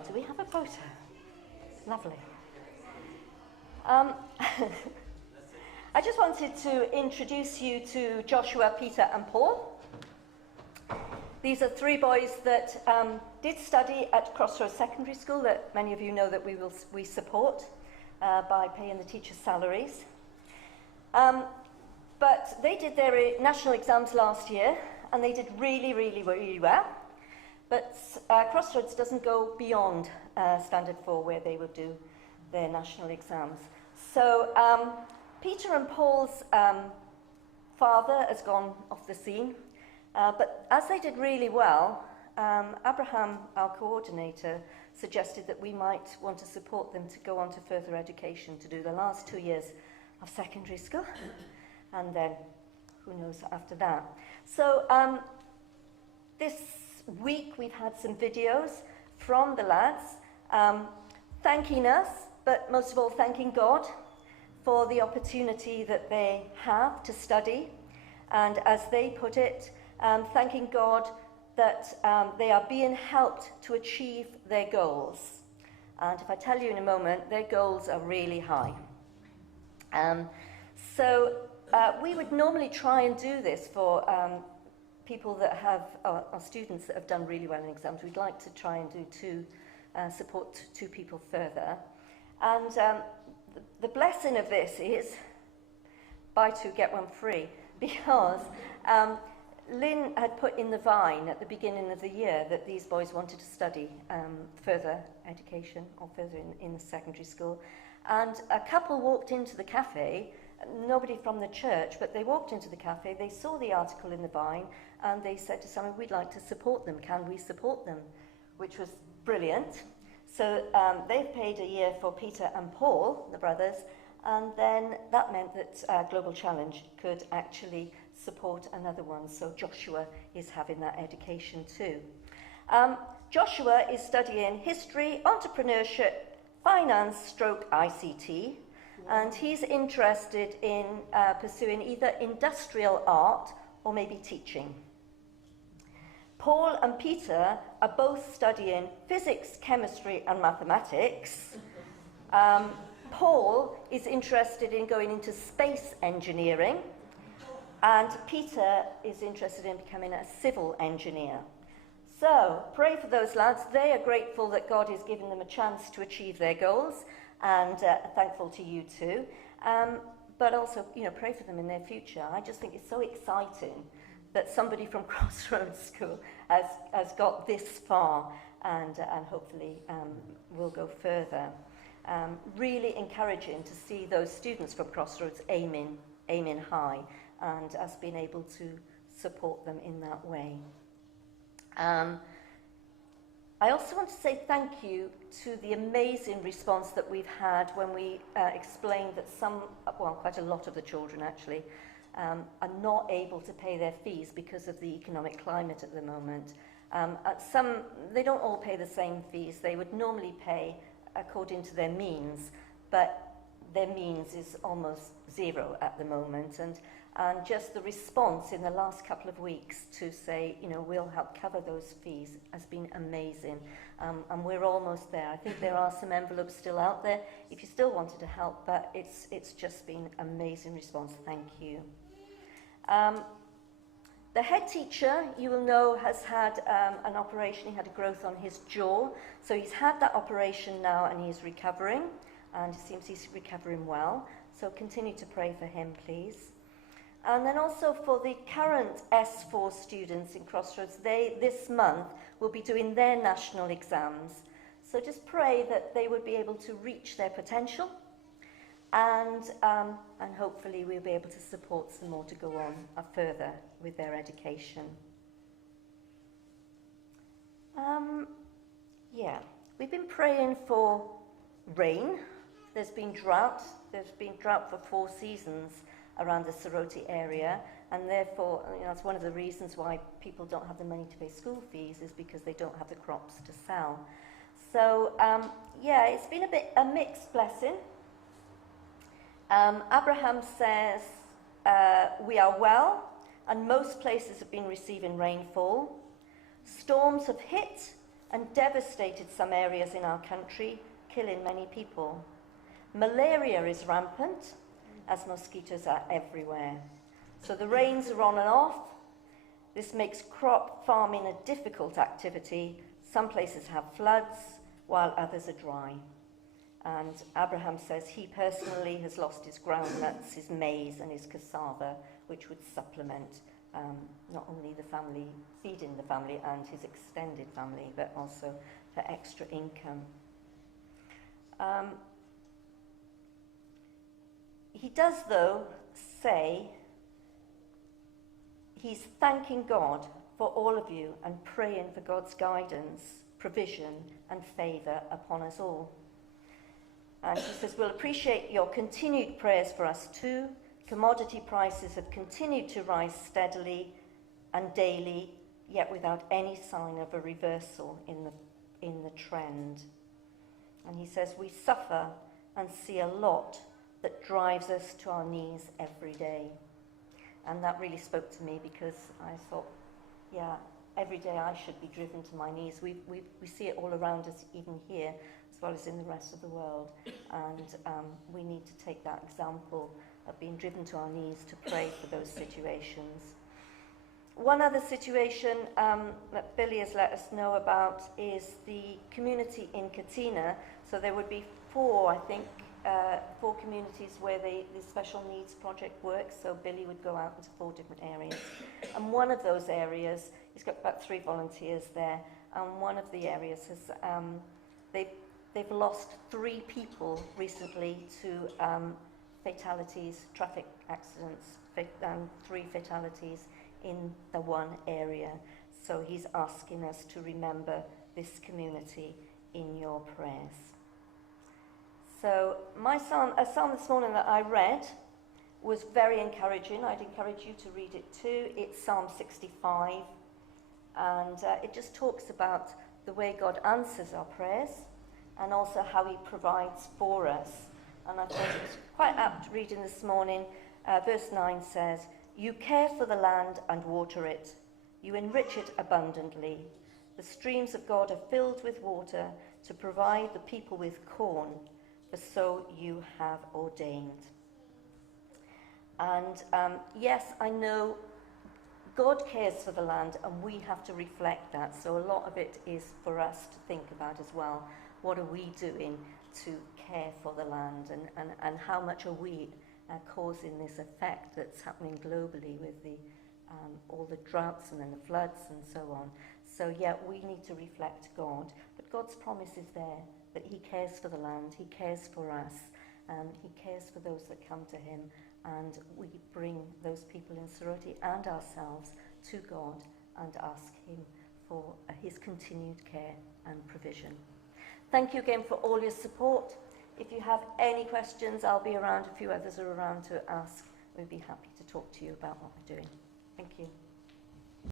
right. Do we have a photo? Lovely. I just wanted to introduce you to Joshua, Peter and Paul. These are three boys that did study at Crossroads Secondary School that many of you know that we support by paying the teachers' salaries. But they did their national exams last year and they did really, really, really well. But Crossroads doesn't go beyond Standard 4 where they would do their national exams. So Peter and Paul's father has gone off the scene. But as they did really well, Abraham, our coordinator, suggested that we might want to support them to go on to further education, to do the last 2 years of secondary school, and then who knows after that. So this week we've had some videos from the lads thanking us, but most of all thanking God for the opportunity that they have to study, and as they put it, thanking God that they are being helped to achieve their goals. And if I tell you in a moment, their goals are really high. So we would normally try and do this for people that have, our students that have done really well in exams. We'd like to try and do support two people further. And the blessing of this is buy two, get one free, because Lynn had put in the Vine at the beginning of the year that these boys wanted to study further education or further in the secondary school. And a couple walked into the cafe, nobody from the church, but they walked into the cafe, they saw the article in the Vine, and they said to someone, we'd like to support them, can we support them? Which was brilliant. So they've paid a year for Peter and Paul, the brothers, and then that meant that Global Challenge could actually support another one. So Joshua is having that education too. Joshua is studying history, entrepreneurship, finance stroke ICT, and he's interested in pursuing either industrial art or maybe teaching. Paul and Peter are both studying physics, chemistry and mathematics. Paul is interested in going into space engineering, and Peter is interested in becoming a civil engineer. So pray for those lads. They are grateful that God has given them a chance to achieve their goals, and thankful to you too. But also, pray for them in their future. I just think it's so exciting that somebody from Crossroads School has got this far and hopefully will go further. Really encouraging to see those students from Crossroads aiming high, and us being able to support them in that way. I also want to say thank you to the amazing response that we've had when we explained that quite a lot of the children actually, are not able to pay their fees because of the economic climate at the moment. They don't all pay the same fees. They would normally pay according to their means, but their means is almost zero at the moment. And just the response in the last couple of weeks to say, we'll help cover those fees has been amazing. And we're almost there. I think there are some envelopes still out there if you still wanted to help, but it's just been amazing response. Thank you. The head teacher, you will know, has had an operation. He had a growth on his jaw. So he's had that operation now and he's recovering. And it seems he's recovering well. So continue to pray for him, please. And then also for the current S4 students in Crossroads, they, this month, will be doing their national exams. So just pray that they would be able to reach their potential, and hopefully we'll be able to support some more to go on further with their education. We've been praying for rain. There's been drought. There's been drought for 4 seasons around the Soroti area, and therefore, that's one of the reasons why people don't have the money to pay school fees, is because they don't have the crops to sell. So, it's been a mixed blessing. Abraham says, we are well, and most places have been receiving rainfall. Storms have hit, and devastated some areas in our country, killing many people. Malaria is rampant, as mosquitoes are everywhere. So the rains are on and off. This makes crop farming a difficult activity. Some places have floods, while others are dry. And Abraham says he personally has lost his groundnuts, his maize and his cassava, which would supplement not only the family, feeding the family and his extended family, but also for extra income. He does, though, say he's thanking God for all of you and praying for God's guidance, provision and favour upon us all. And he says, we'll appreciate your continued prayers for us too. Commodity prices have continued to rise steadily and daily, yet without any sign of a reversal in the trend. And he says, we suffer and see a lot that drives us to our knees every day. And that really spoke to me, because I thought, yeah, every day I should be driven to my knees. We see it all around us, even here, as well as in the rest of the world. And we need to take that example of being driven to our knees to pray for those situations. One other situation that Billy has let us know about is the community in Katina. So there would be four communities where the Special Needs Project works. So Billy would go out into 4 different areas. And one of those areas, he's got about 3 volunteers there, and one of the areas has, they've lost 3 people recently to fatalities, traffic accidents, 3 fatalities in the one area. So he's asking us to remember this community in your prayers. So a psalm this morning that I read was very encouraging. I'd encourage you to read it too. It's Psalm 65, and it just talks about the way God answers our prayers and also how he provides for us. And I thought it was quite apt reading this morning. Verse 9 says, you care for the land and water it. You enrich it abundantly. The streams of God are filled with water to provide the people with corn, for so you have ordained. And yes, I know God cares for the land, and we have to reflect that. So a lot of it is for us to think about as well. What are we doing to care for the land, and how much are we causing this effect that's happening globally with the all the droughts and then the floods and so on. So yeah, we need to reflect God, but God's promise is there, that he cares for the land, he cares for us, he cares for those that come to him, and we bring those people in sorority and ourselves to God and ask him for his continued care and provision. Thank you again for all your support. If you have any questions, I'll be around. A few others are around to ask. We'd be happy to talk to you about what we're doing. Thank you.